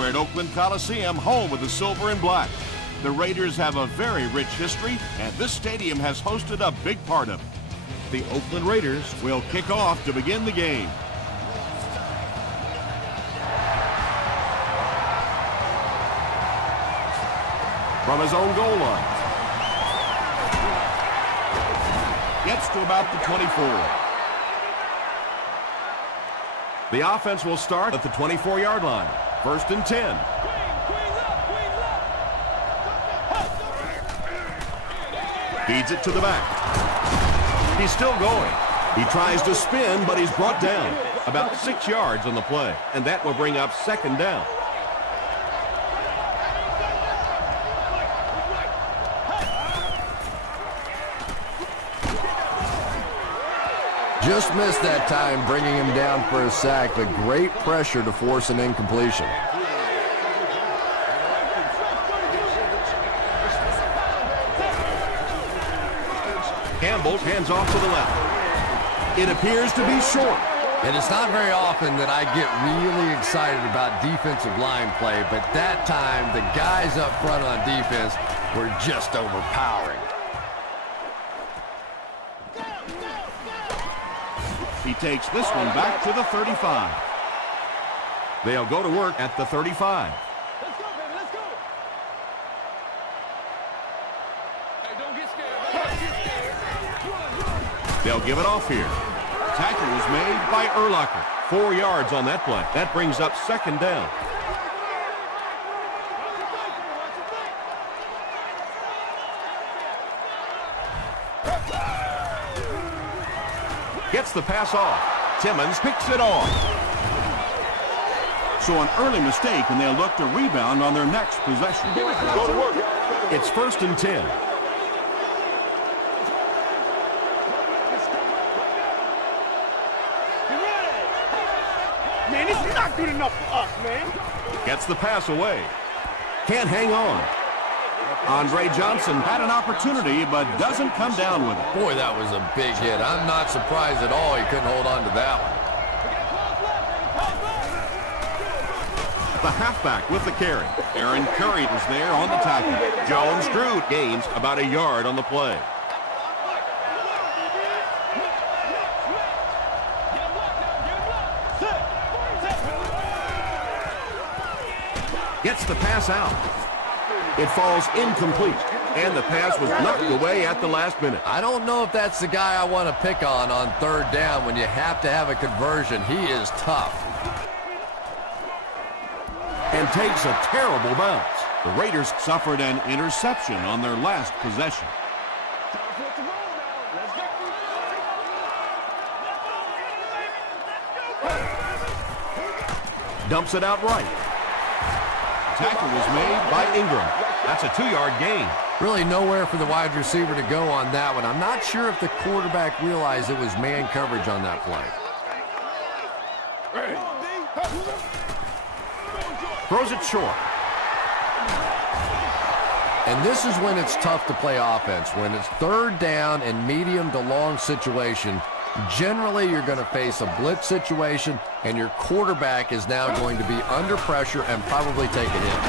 We're at Oakland Coliseum, home of the silver and black. The Raiders have a very rich history, and this stadium has hosted a big part of it. The Oakland Raiders will kick off to begin the game. From his own goal line. Gets to about the 24. The offense will start at the 24-yard line. 1st and 10. Feeds it to the back. He's still going. He tries to spin, but he's brought down. About 6 yards on the play, and that will bring up 2nd down. Just missed that time, bringing him down for a sack, but great pressure to force an incompletion. Campbell hands off to the left. It appears to be short. And it's not very often that I get really excited about defensive line play, but that time the guys up front on defense were just overpowering. He takes this one back to the 35. They'll go to work at the 35. Let's go, baby, let's go. Hey, don't get scared. Don't get scared. Run. They'll give it off here. Tackle was made by Urlacher. 4 yards on that play. That brings up 2nd down. Gets the pass off. Timmons picks it off. So an early mistake, and they'll look to rebound on their next possession. Go to work. It's 1st and 10. Man, this is not good enough for us, man. Gets the pass away. Can't hang on. Andre Johnson had an opportunity, but doesn't come down with it. Boy, that was a big hit. I'm not surprised at all he couldn't hold on to that one. The halfback with the carry. Aaron Curry was there on the tackle. Jones Drew gains about a yard on the play. Gets the pass out. It falls incomplete, and the pass was knocked away at the last minute. I don't know if that's the guy I want to pick on 3rd down when you have to have a conversion. He is tough. And takes a terrible bounce. The Raiders suffered an interception on their last possession. Dumps it out right. Tackle was made by Ingram. That's a 2-yard gain. Really nowhere for the wide receiver to go on that one. I'm not sure if the quarterback realized it was man coverage on that play. Throws it short. And this is when it's tough to play offense. When it's 3rd down and medium to long situation, generally you're going to face a blitz situation, and your quarterback is now going to be under pressure and probably take a hit.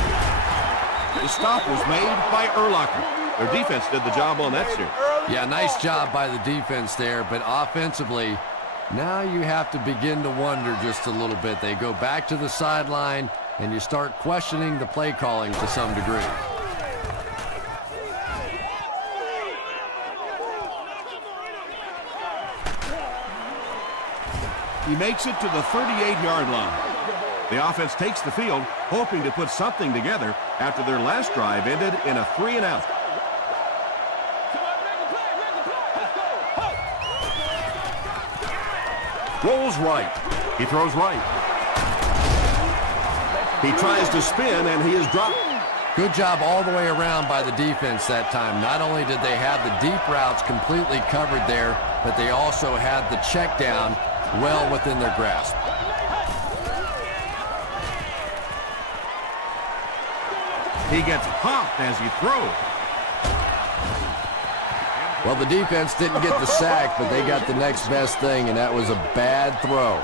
The stop was made by Urlacher. Their defense did the job on that series. Yeah, nice job by the defense there, but offensively, now you have to begin to wonder just a little bit. They go back to the sideline, and you start questioning the play calling to some degree. He makes it to the 38-yard line. The offense takes the field, hoping to put something together after their last drive ended in a 3-and-out. Rolls right. He throws right. He tries to spin, and he is dropped. Good job all the way around by the defense that time. Not only did they have the deep routes completely covered there, but they also had the check down well within their grasp. He gets popped as he throws. Well, the defense didn't get the sack, but they got the next best thing, and that was a bad throw.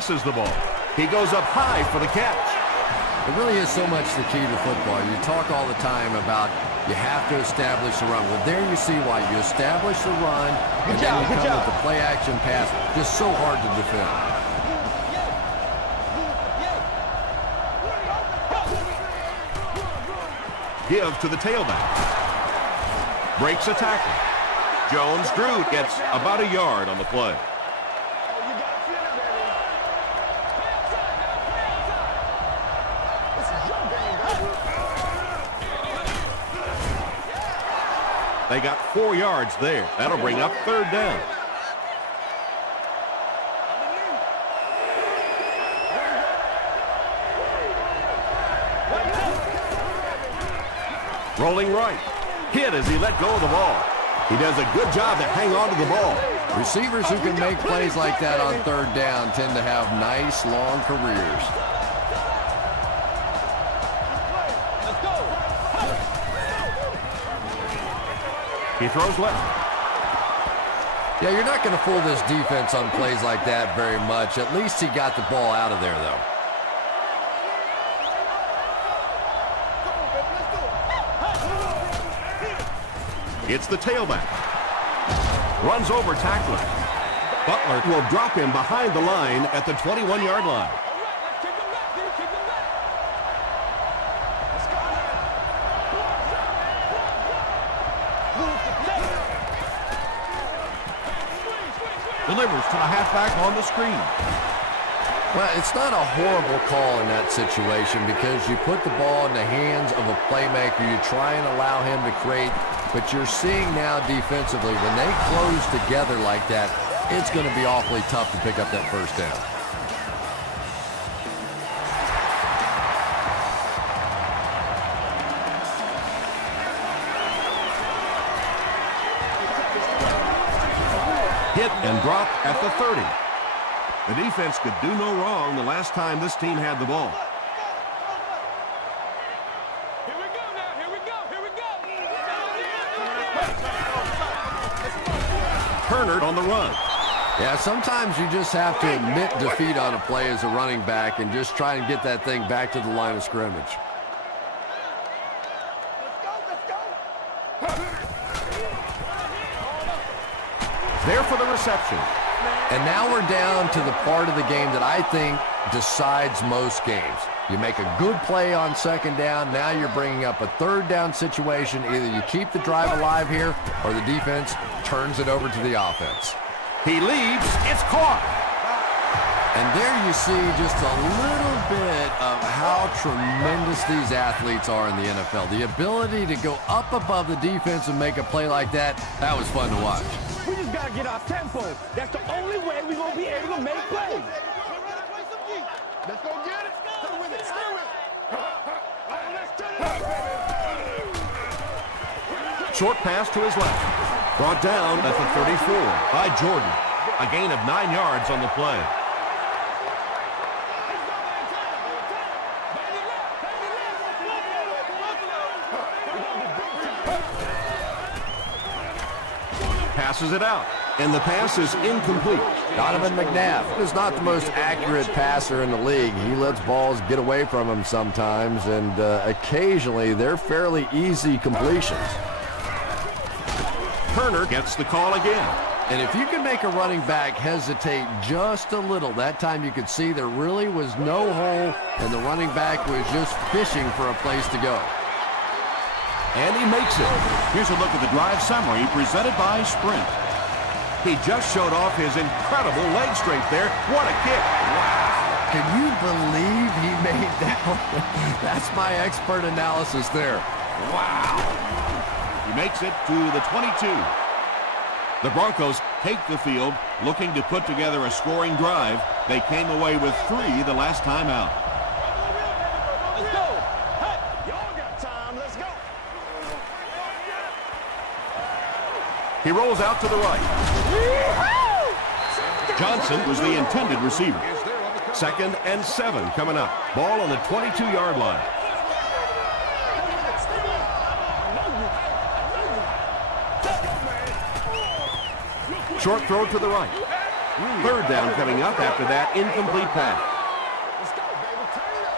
passes the ball. He goes up high for the catch. It really is so much the key to football. You talk all the time about you have to establish the run. Well, there you see why. You establish the run, and then you come with the play-action pass. Just so hard to defend. Give to the tailback. Breaks a tackle. Jones-Drew gets about a yard on the play. They got 4 yards there. That'll bring up 3rd down. Rolling right. Hit as he let go of the ball. He does a good job to hang on to the ball. Receivers who can make plays like that on 3rd down tend to have nice, long careers. He throws left. Yeah, you're not going to fool this defense on plays like that very much. At least he got the ball out of there, though. It's the tailback. Runs over tackler. Butler will drop him behind the line at the 21-yard line. Delivers to the halfback on the screen. Well, it's not a horrible call in that situation because you put the ball in the hands of a playmaker. You try and allow him to create, but you're seeing now defensively, when they close together like that, it's going to be awfully tough to pick up that 1st down. Hit and drop at the 30. The defense could do no wrong the last time this team had the ball. Here we go now. Here we go. Here we go. Turner on the run. Yeah, sometimes you just have to admit defeat on a play as a running back and just try and get that thing back to the line of scrimmage. There for the reception. And now we're down to the part of the game that I think decides most games. You make a good play on 2nd down. Now you're bringing up a 3rd down situation. Either you keep the drive alive here or the defense turns it over to the offense. He leaves. It's caught. And there you see just a little bit of how tremendous these athletes are in the NFL. The ability to go up above the defense and make a play like that, that was fun to watch. We just got to get our tempo. That's the only way we're going to be able to make plays. Let's go get it. Stay with it. Stay with it. Let's turn it up. Short pass to his left. Brought down at the 34 by Jordan. A gain of 9 yards on the play. Passes it out, and the pass is incomplete. Donovan McNabb is not the most accurate passer in the league. He lets balls get away from him sometimes, and occasionally they're fairly easy completions. Turner gets the call again. And if you can make a running back hesitate just a little, that time you could see there really was no hole, and the running back was just fishing for a place to go. And he makes it. Here's a look at the drive summary presented by Sprint. He just showed off his incredible leg strength there. What a kick. Wow. Can you believe he made that one? That's my expert analysis there. Wow. He makes it to the 22. The Broncos take the field, looking to put together a scoring drive. They came away with 3 the last time out. Let's go. Hey, y'all got time. Let's go. He rolls out to the right. Johnson was the intended receiver. 2nd and 7 coming up. Ball on the 22-yard line. Short throw to the right. Third down coming up after that incomplete pass. Let's go, baby. Turn it up.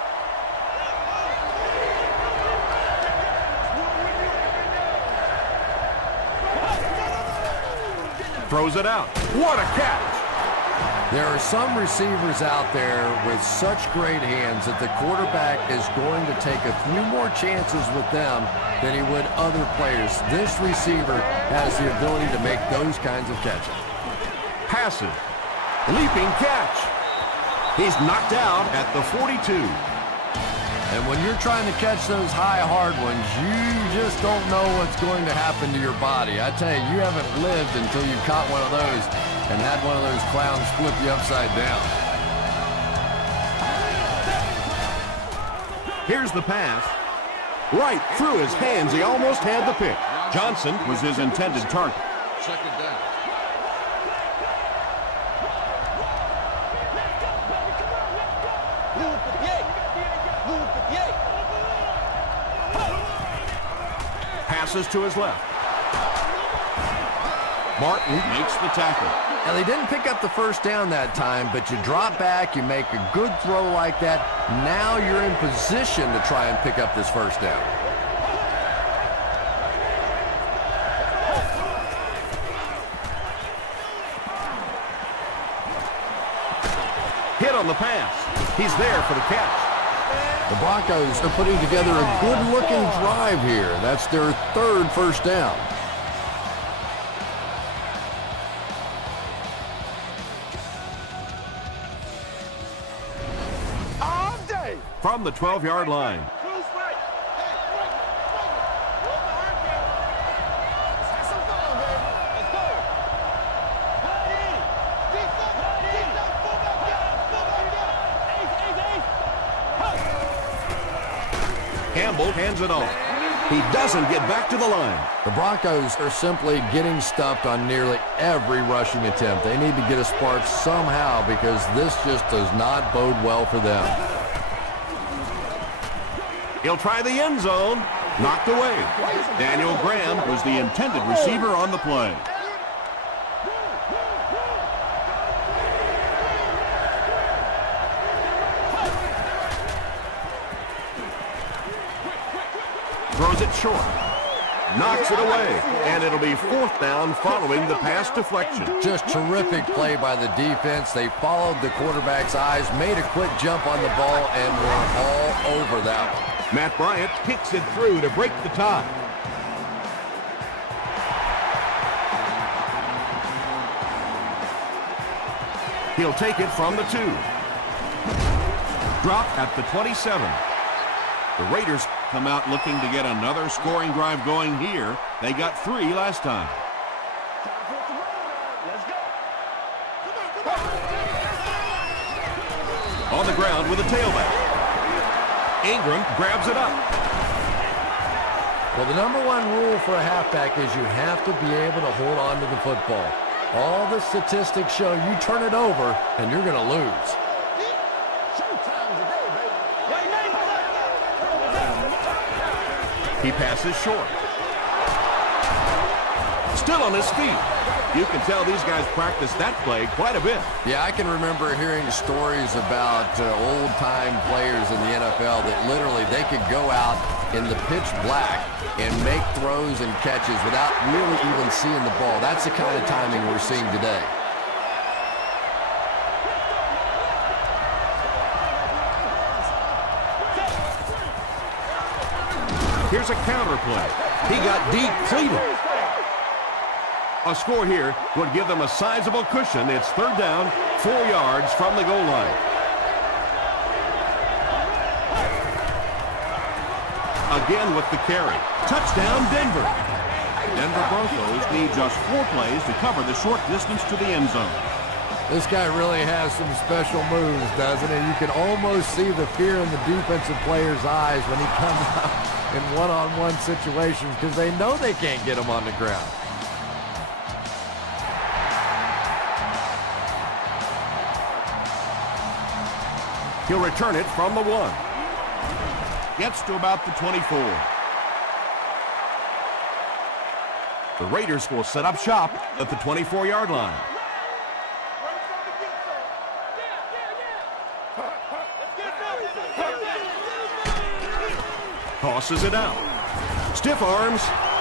Throws it out. What a catch! There are some receivers out there with such great hands that the quarterback is going to take a few more chances with them than he would other players. This receiver has the ability to make those kinds of catches. Passes. Leaping catch. He's knocked out at the 42. And when you're trying to catch those high, hard ones, you just don't know what's going to happen to your body. I tell you, you haven't lived until you caught one of those and had one of those clowns flip you upside down. Here's the pass. Right through his hands. He almost had the pick. Johnson was his intended target. Second down. Passes to his left. Martin makes the tackle. Now, they didn't pick up the first down that time, but you drop back, you make a good throw like that. Now you're in position to try and pick up this first down. Hit on the pass. He's there for the catch. The Broncos are putting together a good-looking drive here. That's their third first down. All day. From the 12-yard line. Have some fun, baby. Let's go. Campbell hands it off. He doesn't get back to the line. The Broncos are simply getting stuffed on nearly every rushing attempt. They need to get a spark somehow because this just does not bode well for them. He'll try the end zone. Knocked away. Daniel Graham was the intended receiver on the play. Throws it short. Knocks it away. And it'll be fourth down following the pass deflection. Just terrific play by the defense. They followed the quarterback's eyes, made a quick jump on the ball, and were all over that one. Matt Bryant kicks it through to break the tie. He'll take it from the 2. Drop at the 27. The Raiders come out looking to get another scoring drive going here. They got 3 last time. On the ground with a tailback. Ingram grabs it up. Well, the number one rule for a halfback is you have to be able to hold on to the football. All the statistics show you turn it over and you're going to lose. He passes short. Still on his feet. You can tell these guys practice that play quite a bit. Yeah, I can remember hearing stories about old-time players in the NFL that literally they could go out in the pitch black and make throws and catches without really even seeing the ball. That's the kind of timing we're seeing today. Here's a counter play. He got depleted. A score here would give them a sizable cushion. It's third down, 4 yards from the goal line. Again with the carry. Touchdown, Denver. Denver Broncos need just 4 plays to cover the short distance to the end zone. This guy really has some special moves, doesn't he? You can almost see the fear in the defensive player's eyes when he comes out in one-on-one situations because they know they can't get him on the ground. He'll return it from the 1. Gets to about the 24. The Raiders will set up shop at the 24-yard line. Tosses it out. Stiff arms,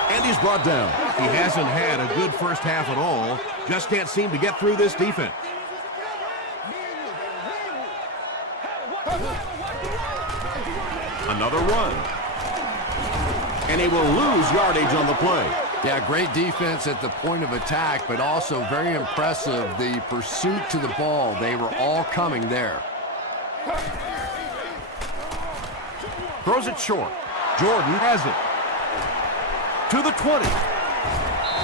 and he's brought down. He hasn't had a good first half at all. Just can't seem to get through this defense. Another run. And he will lose yardage on the play. Yeah, great defense at the point of attack, but also very impressive the pursuit to the ball. They were all coming there. Throws it short. Jordan has it. To the 20.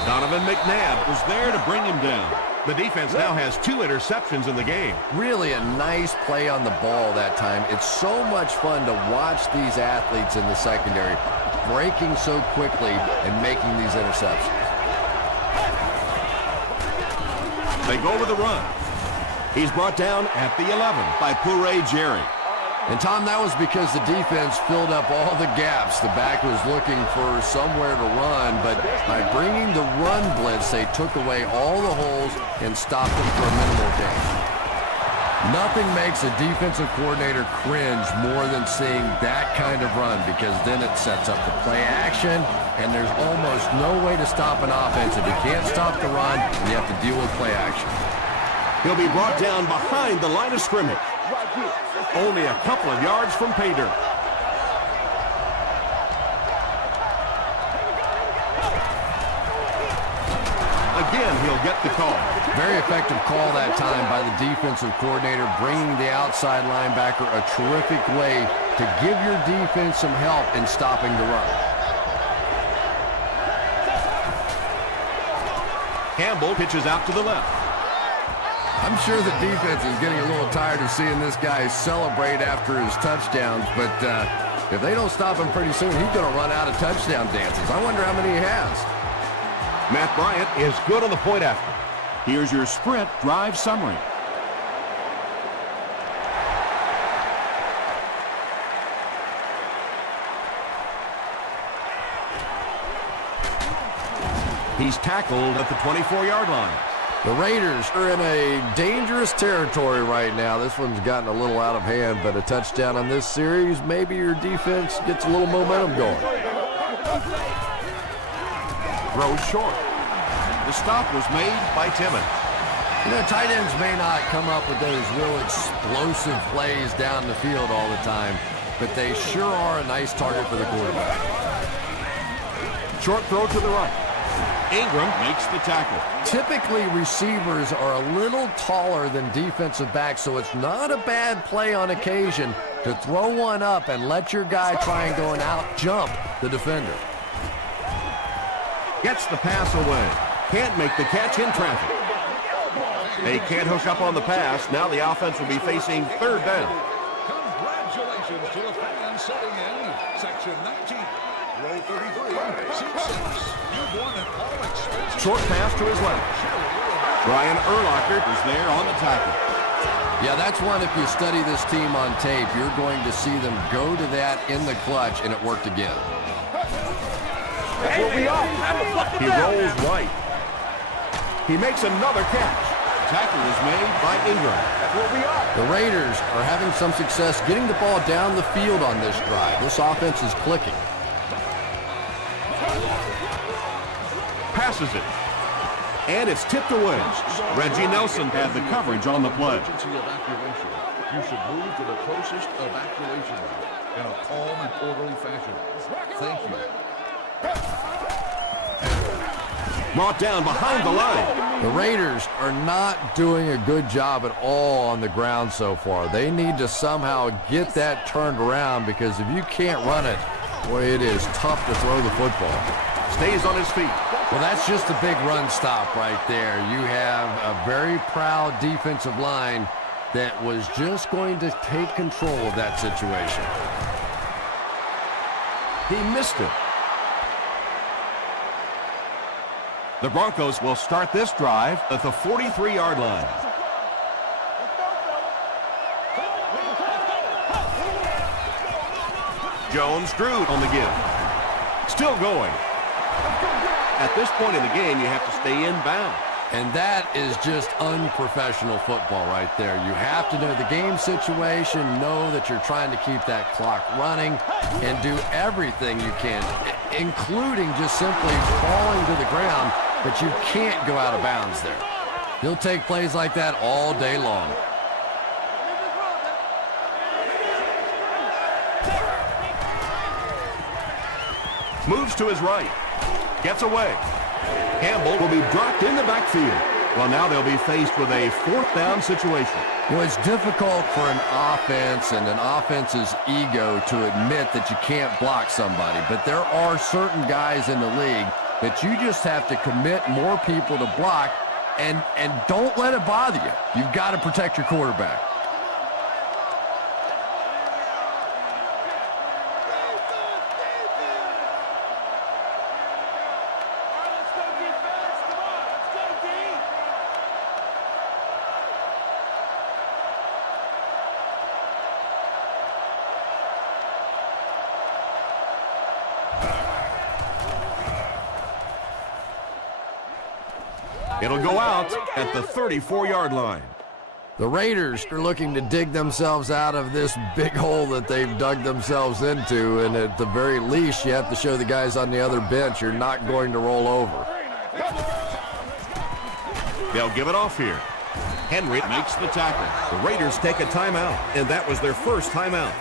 Donovan McNabb was there to bring him down. The defense now has 2 interceptions in the game. Really a nice play on the ball that time. It's so much fun to watch these athletes in the secondary breaking so quickly and making these interceptions. They go with the run. He's brought down at the 11 by Puré Jerry. And, Tom, that was because the defense filled up all the gaps. The back was looking for somewhere to run, but by bringing the run blitz, they took away all the holes and stopped them for a minimal gain. Nothing makes a defensive coordinator cringe more than seeing that kind of run, because then it sets up the play action, and there's almost no way to stop an offense if you can't stop the run and you have to deal with play action. He'll be brought down behind the line of scrimmage. Only a couple of yards from pay dirt. Again, he'll get the call. Very effective call that time by the defensive coordinator, bringing the outside linebacker a terrific way to give your defense some help in stopping the run. Campbell pitches out to the left. I'm sure the defense is getting a little tired of seeing this guy celebrate after his touchdowns, but if they don't stop him pretty soon, he's going to run out of touchdown dances. I wonder how many he has. Matt Bryant is good on the point after. Here's your sprint drive summary. He's tackled at the 24-yard line. The Raiders are in a dangerous territory right now. This one's gotten a little out of hand, but a touchdown on this series, maybe your defense gets a little momentum going. Throws short. The stop was made by Timmons. You know, tight ends may not come up with those real explosive plays down the field all the time, but they sure are a nice target for the quarterback. Short throw to the right. Ingram makes the tackle. Typically, receivers are a little taller than defensive backs, so it's not a bad play on occasion to throw one up and let your guy try and go and out-jump the defender. Gets the pass away. Can't make the catch in traffic. They can't hook up on the pass. Now the offense will be facing third down. Congratulations to the fans sitting in Section 19. Row 33, seat 6. You've won an all-expenses. Short pass to his left. Brian Urlacher is there on the tackle. Yeah, that's one, if you study this team on tape, you're going to see them go to that in the clutch, and it worked again. That's what we are. He rolls right. He makes another catch. Tackle is made by Ingram. That's what we are. The Raiders are having some success getting the ball down the field on this drive. This offense is clicking. Passes it. And it's tipped away. Reggie Nelson had the coverage on the play. Emergency evacuation. You should move to the closest evacuation route in a calm and orderly fashion. Thank you. Brought down behind the line. The Raiders are not doing a good job at all on the ground so far. They need to somehow get that turned around, because if you can't run it, boy, it is tough to throw the football. Stays on his feet. Well, that's just a big run stop right there. You have a very proud defensive line that was just going to take control of that situation. He missed it. The Broncos will start this drive at the 43-yard line. Jones drew on the give. Still going. At this point in the game, you have to stay inbound. And that is just unprofessional football right there. You have to know the game situation, know that you're trying to keep that clock running, and do everything you can, including just simply falling to the ground, but you can't go out of bounds there. He'll take plays like that all day long. Moves to his right. Gets away. Campbell will be dropped in the backfield. Well, now they'll be faced with a 4th down situation. You know, it's difficult for an offense and an offense's ego to admit that you can't block somebody, but there are certain guys in the league that you just have to commit more people to block, and don't let it bother you. You've got to protect your quarterback. It'll go out at the 34-yard line. The Raiders are looking to dig themselves out of this big hole that they've dug themselves into, and at the very least, you have to show the guys on the other bench you're not going to roll over. They'll give it off here. Henry makes the tackle. The Raiders take a timeout, and that was their first timeout.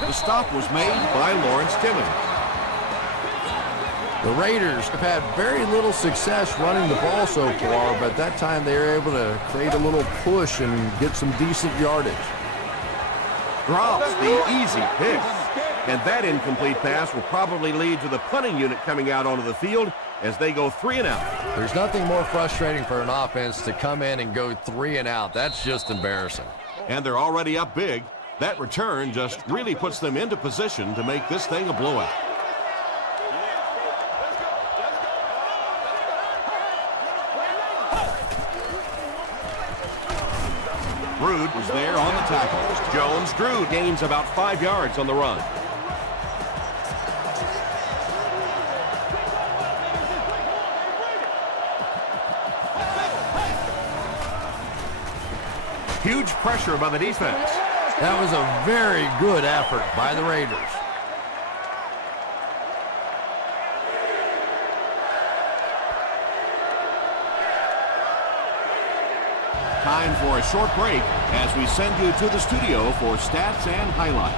The stop was made by Lawrence Timmons. The Raiders have had very little success running the ball so far, but that time they were able to create a little push and get some decent yardage. Drops the easy pick. And that incomplete pass will probably lead to the punting unit coming out onto the field as they go 3 and out. There's nothing more frustrating for an offense to come in and go 3 and out. That's just embarrassing. And they're already up big. That return just really puts them into position to make this thing a blowout. Drude was there on the tackle. Jones, Drude gains about 5 yards on the run. Huge pressure by the defense. That was a very good effort by the Raiders. Time for a short break as we send you to the studio for stats and highlights.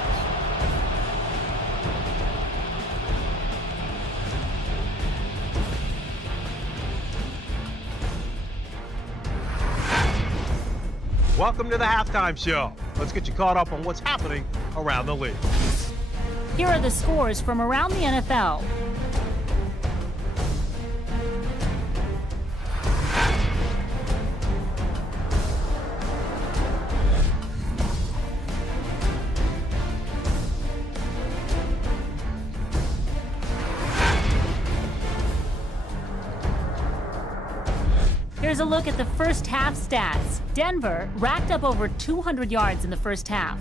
Welcome to the halftime show. Let's get you caught up on what's happening around the league. Here are the scores from around the NFL. Here's a look at the first half stats. Denver racked up over 200 yards in the first half.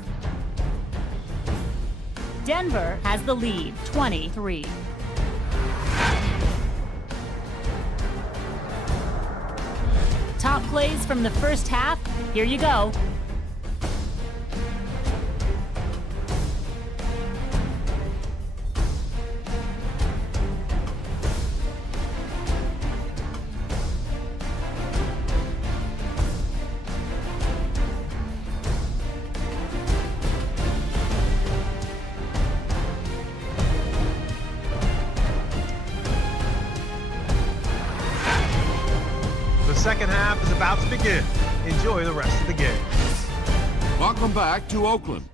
Denver has the lead, 23. Top plays from the first half, here you go. Second half is about to begin. Enjoy the rest of the game. Welcome back to Oakland.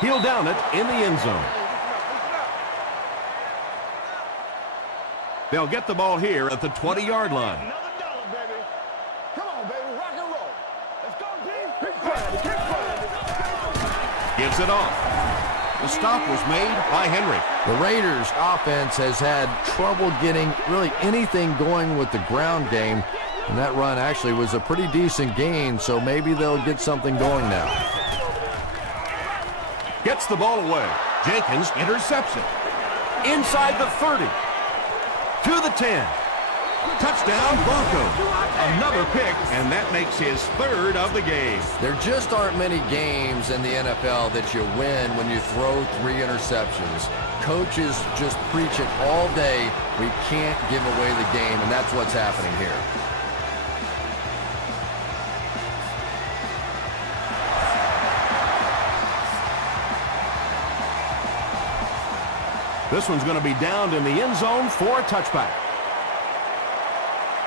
He'll down it in the end zone. They'll get the ball here at the 20-yard line. Gives it off. The stop was made by Henry. The Raiders offense has had trouble getting really anything going with the ground game. And that run actually was a pretty decent gain, so maybe they'll get something going now. Gets the ball away. Jenkins intercepts it. Inside the 30. To the 10. Touchdown, Broncos. Another pick, and that makes his third of the game. There just aren't many games in the NFL that you win when you throw 3 interceptions. Coaches just preach it all day. We can't give away the game, and that's what's happening here. This one's going to be downed in the end zone for a touchback.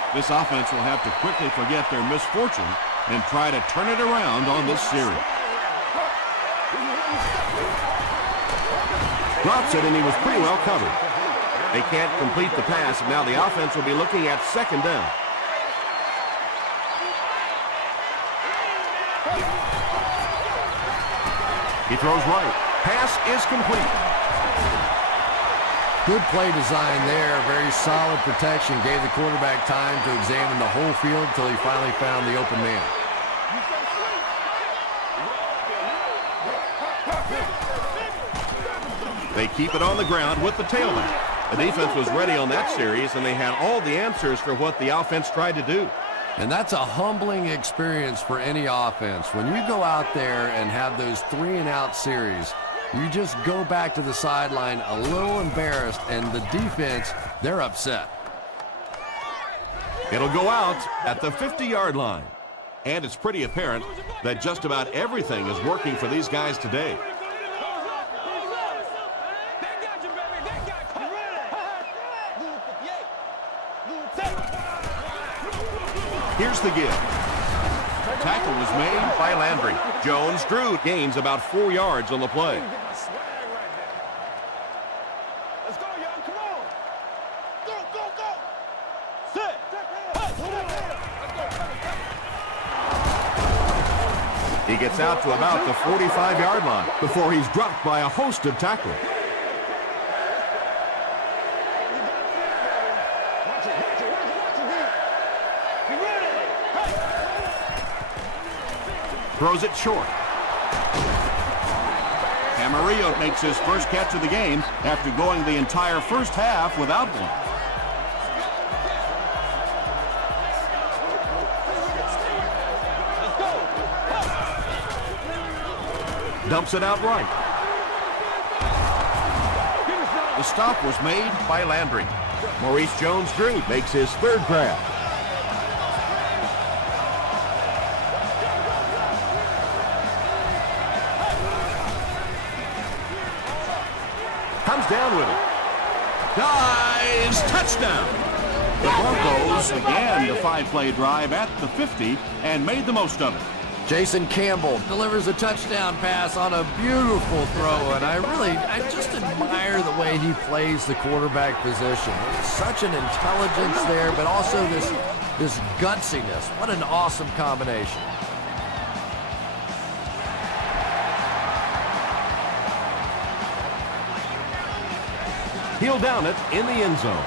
This offense will have to quickly forget their misfortune and try to turn it around on this series. Drops it, and he was pretty well covered. They can't complete the pass, and now the offense will be looking at second down. He throws right. Pass is complete. Good play design there. Very solid protection. Gave the quarterback time to examine the whole field until he finally found the open man. They keep it on the ground with the tailback. The defense was ready on that series, and they had all the answers for what the offense tried to do. And that's a humbling experience for any offense. When you go out there and have those 3-and-out series, you just go back to the sideline a little embarrassed, and the defense, they're upset. It'll go out at the 50-yard line. And it's pretty apparent that just about everything is working for these guys today. Here's the give. Tackle was made by Landry. Jones-Drew gains about 4 yards on the play. Let's go, y'all. Come on. Go. Sit. He gets out to about the 45-yard line before he's dropped by a host of tacklers. Throws it short. Camarillo makes his first catch of the game after going the entire first half without one. Dumps it out right. The stop was made by Landry. Maurice Jones-Drew makes his third grab. Comes down with it. Dives. Touchdown. The Broncos began the 5-play drive at the 50 and made the most of it. Jason Campbell delivers a touchdown pass on a beautiful throw, and I just admire the way he plays the quarterback position. Such an intelligence there, but also this gutsiness. What an awesome combination. He'll down it in the end zone.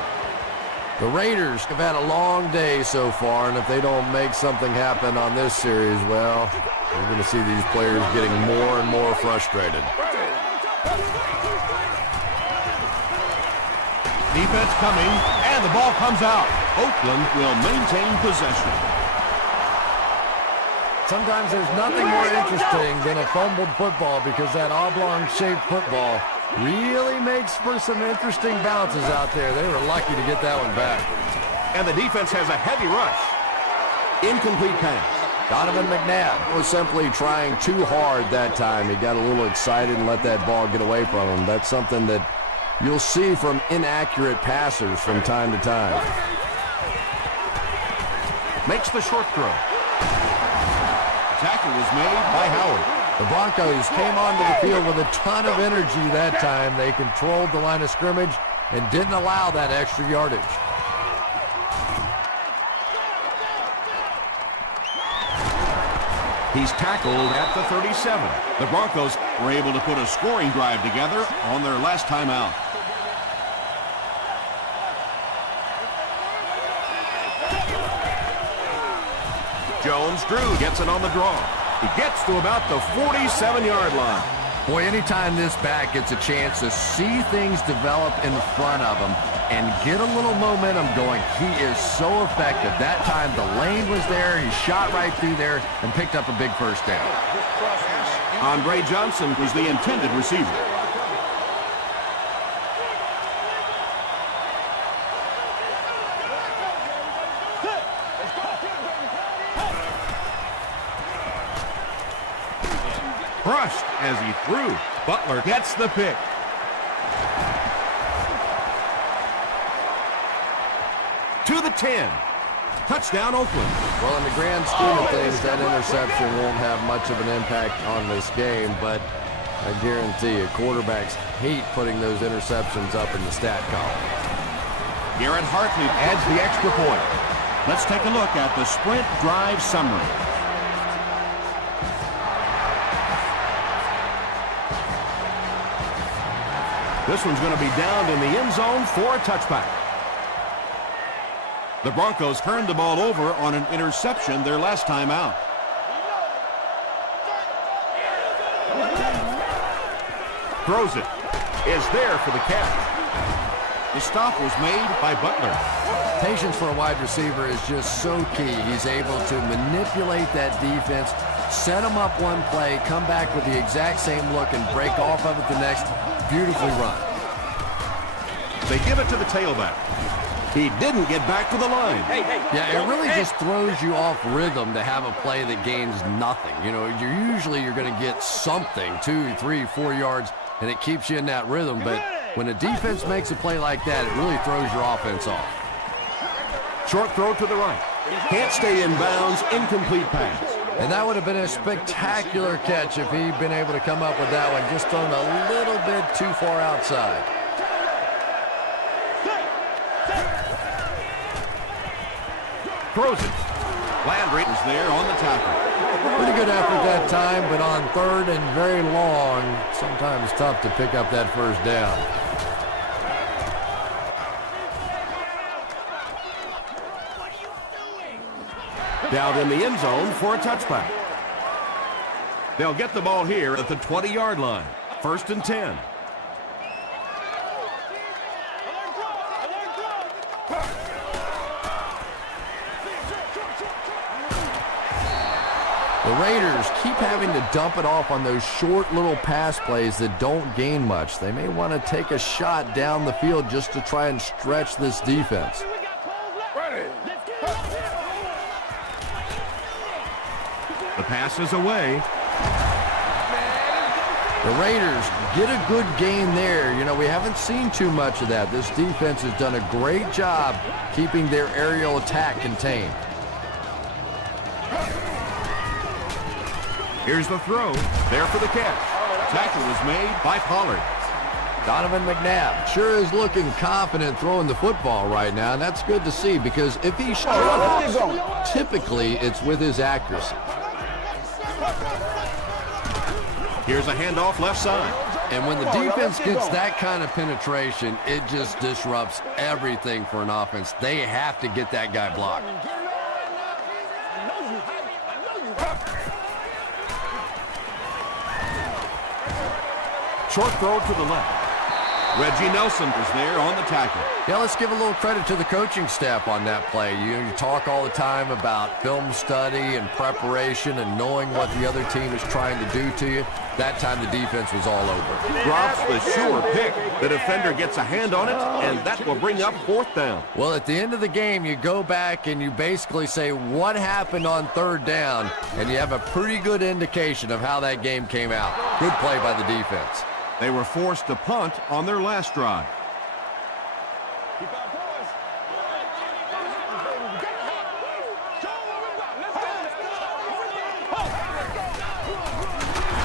The Raiders have had a long day so far, and if they don't make something happen on this series, well, we're going to see these players getting more and more frustrated. Defense coming, and the ball comes out. Oakland will maintain possession. Sometimes there's nothing more interesting than a fumbled football because that oblong-shaped football really makes for some interesting bounces out there. They were lucky to get that one back. And the defense has a heavy rush. Incomplete pass. Donovan McNabb was simply trying too hard that time. He got a little excited and let that ball get away from him. That's something that you'll see from inaccurate passers from time to time. Makes the short throw. The tackle was made by Howard. The Broncos came onto the field with a ton of energy that time. They controlled the line of scrimmage and didn't allow that extra yardage. He's tackled at the 37. The Broncos were able to put a scoring drive together on their last time out. Jones-Drew gets it on the draw. He gets to about the 47-yard line. Boy, anytime this back gets a chance to see things develop in front of him and get a little momentum going, he is so effective. That time the lane was there, he shot right through there and picked up a big first down. Andre Johnson was the intended receiver. Crushed as he threw. Butler gets the pick. To the 10. Touchdown, Oakland. Well, in the grand scheme of things, that interception won't have much of an impact on this game, but I guarantee you, quarterbacks hate putting those interceptions up in the stat column. Garrett Hartley adds the extra point. Let's take a look at the sprint drive summary. This one's going to be down in the end zone for a touchback. The Broncos turned the ball over on an interception their last time out. Throws it. Is there for the catch. The stop was made by Butler. Patience for a wide receiver is just so key. He's able to manipulate that defense, set them up one play, come back with the exact same look, and break off of it the next. Beautifully run. They give it to the tailback. He didn't get back to the line. Yeah, it really just throws you off rhythm to have a play that gains nothing. You know, you're going to get something, 2, 3, 4 yards, and it keeps you in that rhythm. But when a defense makes a play like that, it really throws your offense off. Short throw to the right. Can't stay in bounds. Incomplete pass. And that would have been a spectacular catch if he'd been able to come up with that one, just thrown a little bit too far outside. Throws it. Landry is there on the tackle. Pretty good effort that time, but on third and very long, sometimes tough to pick up that first down. Down in the end zone for a touchback. They'll get the ball here at the 20-yard line. 1st and 10. The Raiders keep having to dump it off on those short little pass plays that don't gain much. They may want to take a shot down the field just to try and stretch this defense. The pass is away. The Raiders get a good gain there. You know, we haven't seen too much of that. This defense has done a great job keeping their aerial attack contained. Here's the throw. There for the catch. Tackle was made by Pollard. Donovan McNabb sure is looking confident throwing the football right now, and that's good to see because if he struggles, typically it's with his accuracy. Here's a handoff left side. And when the defense gets that kind of penetration, it just disrupts everything for an offense. They have to get that guy blocked. Short throw to the left. Reggie Nelson is there on the tackle. Yeah, let's give a little credit to the coaching staff on that play. You talk all the time about film study and preparation and knowing what the other team is trying to do to you. That time the defense was all over. Drops the sure pick. The defender gets a hand on it, and that will bring up 4th down. Well, at the end of the game, you go back and you basically say what happened on 3rd down, and you have a pretty good indication of how that game came out. Good play by the defense. They were forced to punt on their last drive.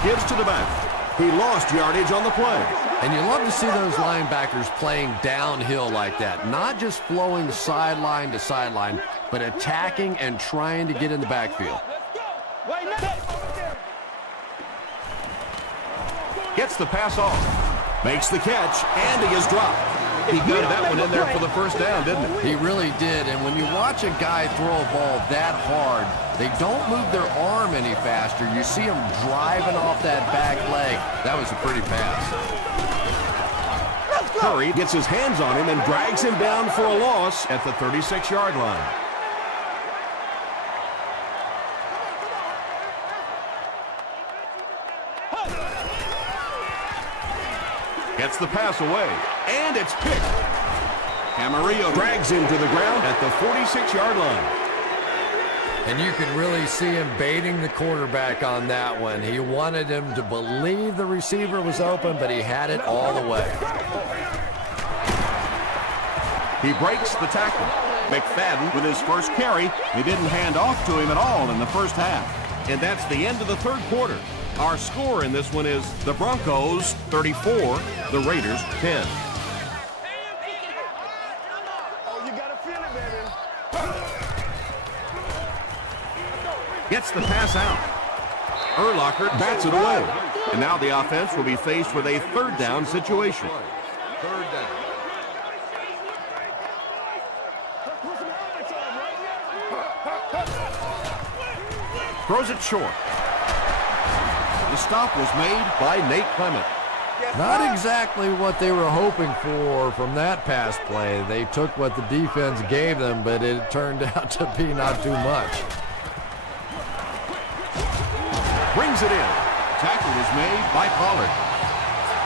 Gives to the back. He lost yardage on the play. And you love to see those linebackers playing downhill like that. Not just flowing sideline to sideline, but attacking and trying to get in the backfield. Gets the pass off. Makes the catch, and he is dropped. He got that one in there for the first down, didn't he? He really did, and when you watch a guy throw a ball that hard, they don't move their arm any faster. You see him driving off that back leg. That was a pretty pass. Curry gets his hands on him and drags him down for a loss at the 36-yard line. Gets the pass away, and it's picked. Camarillo drags him to the ground at the 46-yard line. And you could really see him baiting the quarterback on that one. He wanted him to believe the receiver was open, but he had it all the way. He breaks the tackle. McFadden with his first carry. They didn't hand off to him at all in the first half. And that's the end of the third quarter. Our score in this one is the Broncos 34, the Raiders 10. Oh, you gotta feel it, baby. Gets the pass out. Urlacher bats it away. And now the offense will be faced with a third down situation. Third down. Throws it short. The stop was made by Nate Clement. Not exactly what they were hoping for from that pass play. They took what the defense gave them, but it turned out to be not too much. Brings it in. Tackle is made by Pollard.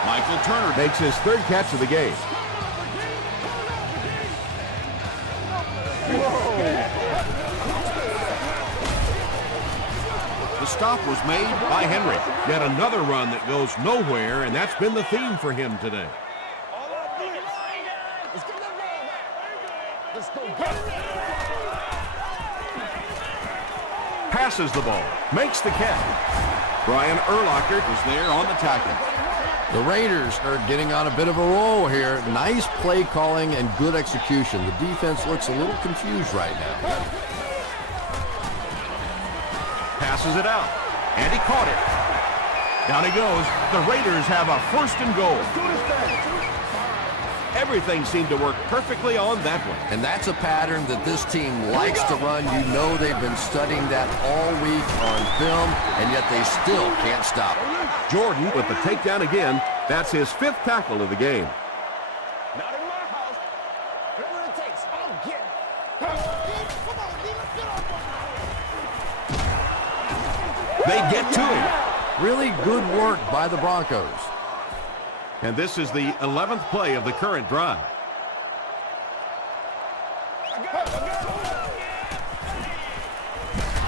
Michael Turner makes his third catch of the game. The stop was made by Henry. Yet another run that goes nowhere, and that's been the theme for him today. Passes the ball, makes the catch. Brian Urlacher is there on the tackle. The Raiders are getting on a bit of a roll here. Nice play calling and good execution. The defense looks a little confused right now. Passes it out, and he caught it. Down he goes. The Raiders have a first and goal. Everything seemed to work perfectly on that one. And that's a pattern that this team likes to run. You know they've been studying that all week on film, and yet they still can't stop it. Jordan with the takedown again. That's his fifth tackle of the game. Not in my house. Whatever it takes, I'll get it. They get to him. Really good work by the Broncos. And this is the 11th play of the current drive.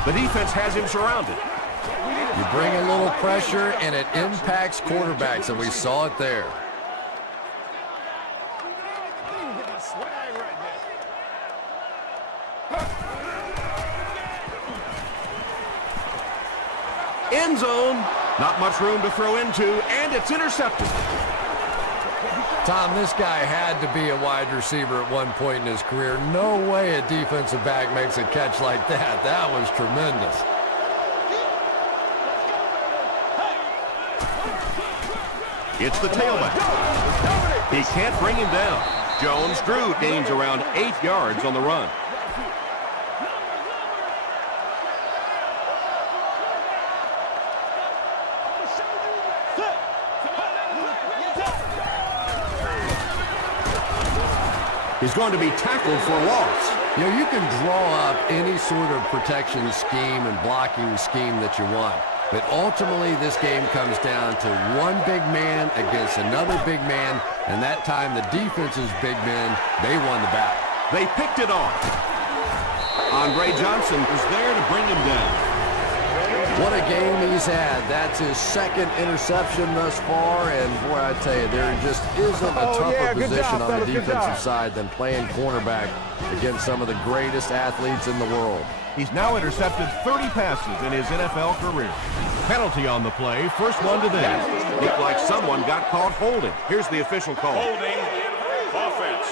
The defense has him surrounded. You bring a little pressure, and it impacts quarterbacks, and we saw it there. End zone. Not much room to throw into, and it's intercepted. Tom, this guy had to be a wide receiver at one point in his career. No way a defensive back makes a catch like that. That was tremendous. It's the tailback. He can't bring him down. Jones-Drew gains around 8 yards on the run. He's going to be tackled for a loss. You know, you can draw up any sort of protection scheme and blocking scheme that you want. But ultimately, this game comes down to one big man against another big man. And that time, the defense's big men, they won the battle. They picked it off. Andre Johnson was there to bring him down. What a game he's had. That's his second interception thus far. And boy, I tell you, there just isn't a tougher position on the defensive side than playing cornerback against some of the greatest athletes in the world. He's now intercepted 30 passes in his NFL career. Penalty on the play, first one today. Looked like someone got caught holding. Here's the official call. Holding. Offense.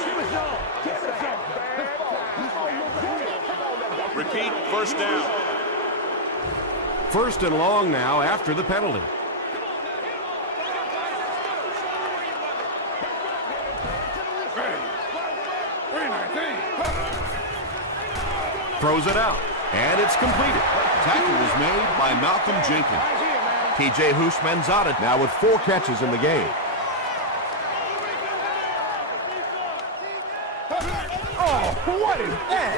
Repeat, first down. First and long now after the penalty. Throws it out, and it's completed. Tackle was made by Malcolm Jenkins. T.J. Houshmandzadeh now with 4 catches in the game. Oh, what is that?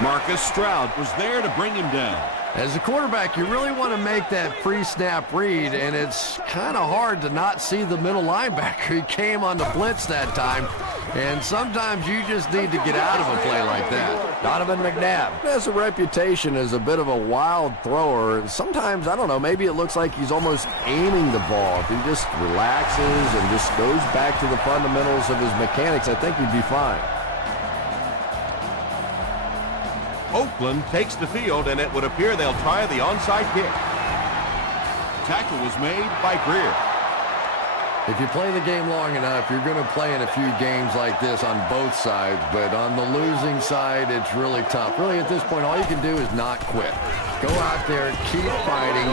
Marcus Stroud was there to bring him down. As a quarterback, you really want to make that pre-snap read, and it's kind of hard to not see the middle linebacker. He came on the blitz that time, and sometimes you just need to get out of a play like that. Donovan McNabb has a reputation as a bit of a wild thrower. Sometimes, I don't know, maybe it looks like he's almost aiming the ball. If he just relaxes and just goes back to the fundamentals of his mechanics, I think he'd be fine. Oakland takes the field, and it would appear they'll try the onside kick. Tackle was made by Greer. If you play the game long enough, you're going to play in a few games like this on both sides, but on the losing side, it's really tough. Really, at this point, all you can do is not quit. Go out there, keep fighting,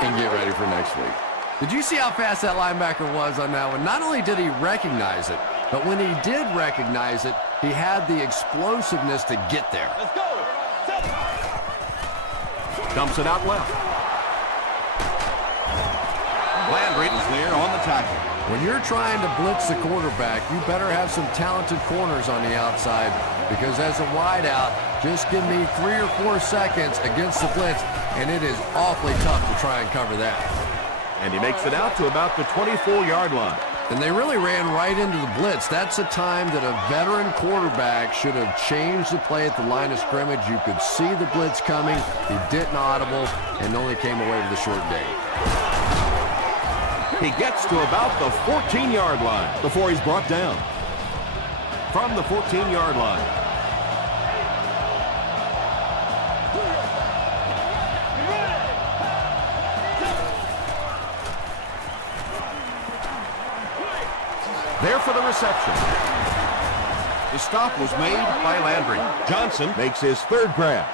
and get ready for next week. Did you see how fast that linebacker was on that one? Not only did he recognize it, but when he did recognize it, he had the explosiveness to get there. Let's go. Dumps it out left. Landry is there on the tackle. When you're trying to blitz the quarterback, you better have some talented corners on the outside, because as a wideout, just give me 3 or 4 seconds against the blitz, and it is awfully tough to try and cover that. And he makes it out to about the 24-yard line. And they really ran right into the blitz. That's a time that a veteran quarterback should have changed the play at the line of scrimmage. You could see the blitz coming. He didn't audible and only came away with a short gain. He gets to about the 14-yard line before he's brought down. From the 14-yard line. There for the reception. The stop was made by Landry. Johnson makes his 3rd grab.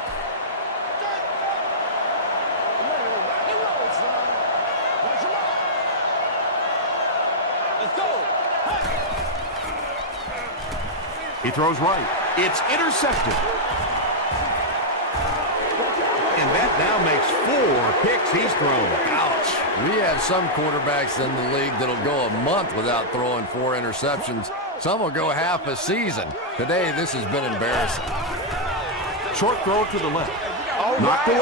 Let's go. He throws right. It's intercepted. And that now makes 4 picks he's thrown. Ouch. We have some quarterbacks in the league that'll go a month without throwing 4 interceptions. Some will go half a season. Today, this has been embarrassing. Short throw to the left. Knocked away.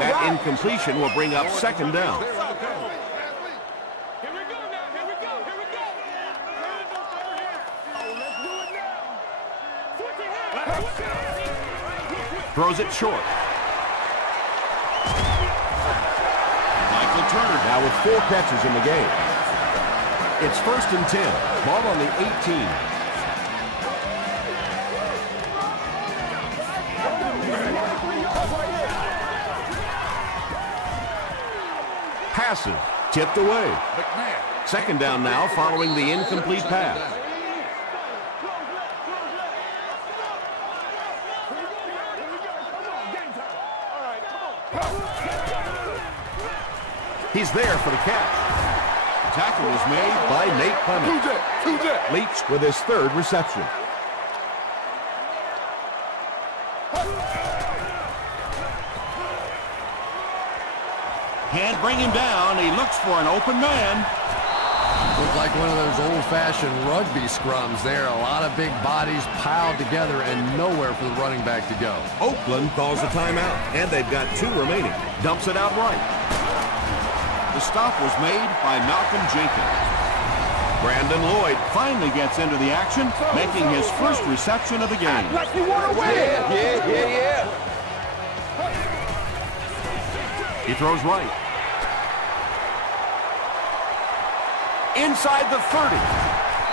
That incompletion will bring up 2nd down. Throws it short. Turner now with 4 catches in the game. It's 1st and 10. Ball on the 18. Passive. Tipped away. 2nd down now following the incomplete pass. He's there for the catch. The tackle was made by Nate Clement. Leach with his 3rd reception. Can't bring him down. He looks for an open man. Looked like one of those old-fashioned rugby scrums there. A lot of big bodies piled together and nowhere for the running back to go. Oakland calls a timeout, and they've got 2 remaining. Dumps it out right. The stop was made by Malcolm Jenkins. Brandon Lloyd finally gets into the action, making his 1st reception of the game. Like you want to win. Yeah. He throws right. Inside the 30.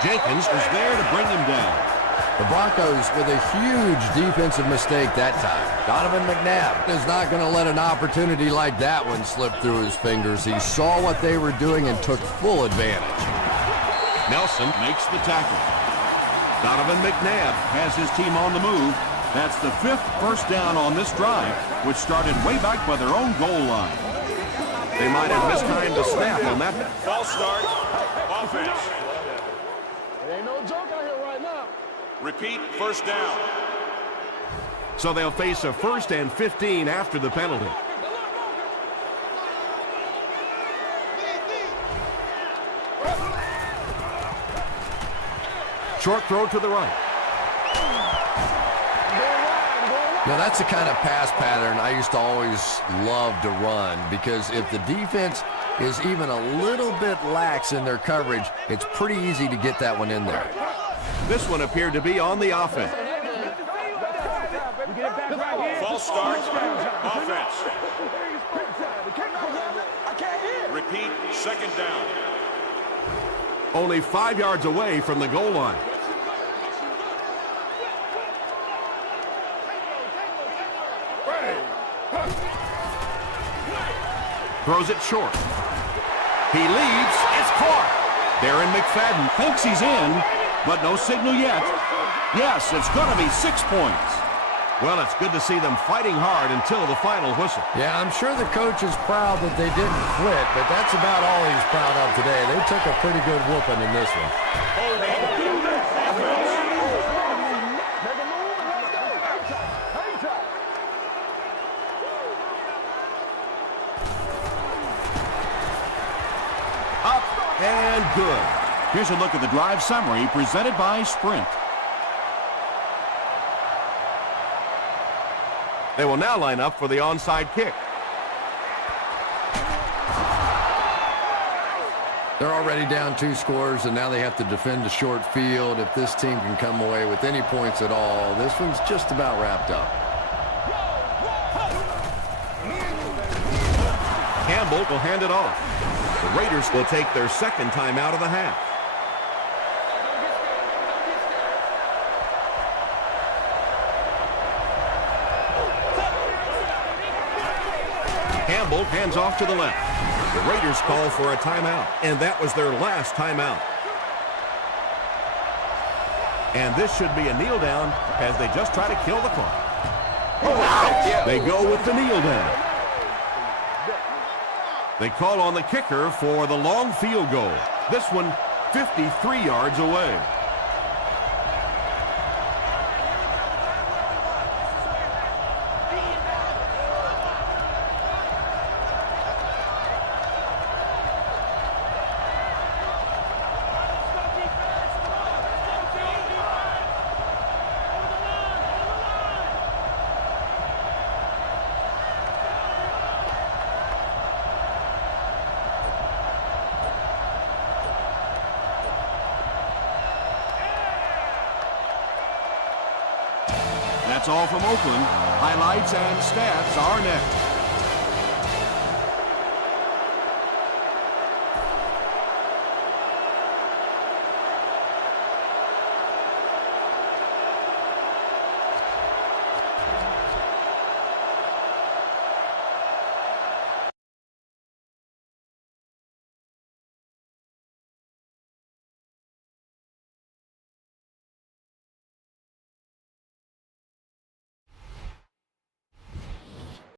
Jenkins is there to bring him down. The Broncos with a huge defensive mistake that time. Donovan McNabb is not going to let an opportunity like that one slip through his fingers. He saw what they were doing and took full advantage. Nelson makes the tackle. Donovan McNabb has his team on the move. That's the 5th first down on this drive, which started way back by their own goal line. They might have mistimed the snap on that. False start. Offense. It ain't no no joke out here right now. Repeat, first down. So they'll face a 1st and 15 after the penalty. Short throw to the right. Now, that's the kind of pass pattern I used to always love to run, because if the defense is even a little bit lax in their coverage, it's pretty easy to get that one in there. This one appeared to be on the offense. False start. Offense. Repeat, second down. Only 5 yards away from the goal line. Throws it short. He leads. It's caught. Darren McFadden thinks he's in, but no signal yet. Yes, it's going to be 6 points. Well, it's good to see them fighting hard until the final whistle. Yeah, I'm sure the coach is proud that they didn't quit, but that's about all he's proud of today. They took a pretty good whooping in this one. Up and good. Here's a look at the drive summary presented by Sprint. They will now line up for the onside kick. They're already down 2 scores, and now they have to defend a short field. If this team can come away with any points at all, this one's just about wrapped up. Campbell will hand it off. The Raiders will take their 2nd time out of the half. Campbell hands off to the left. The Raiders call for a timeout, and that was their last timeout. And this should be a kneel down as they just try to kill the clock. They go with the kneel down. They call on the kicker for the long field goal. This one 53 yards away. That's all from Oakland. Highlights and stats are next.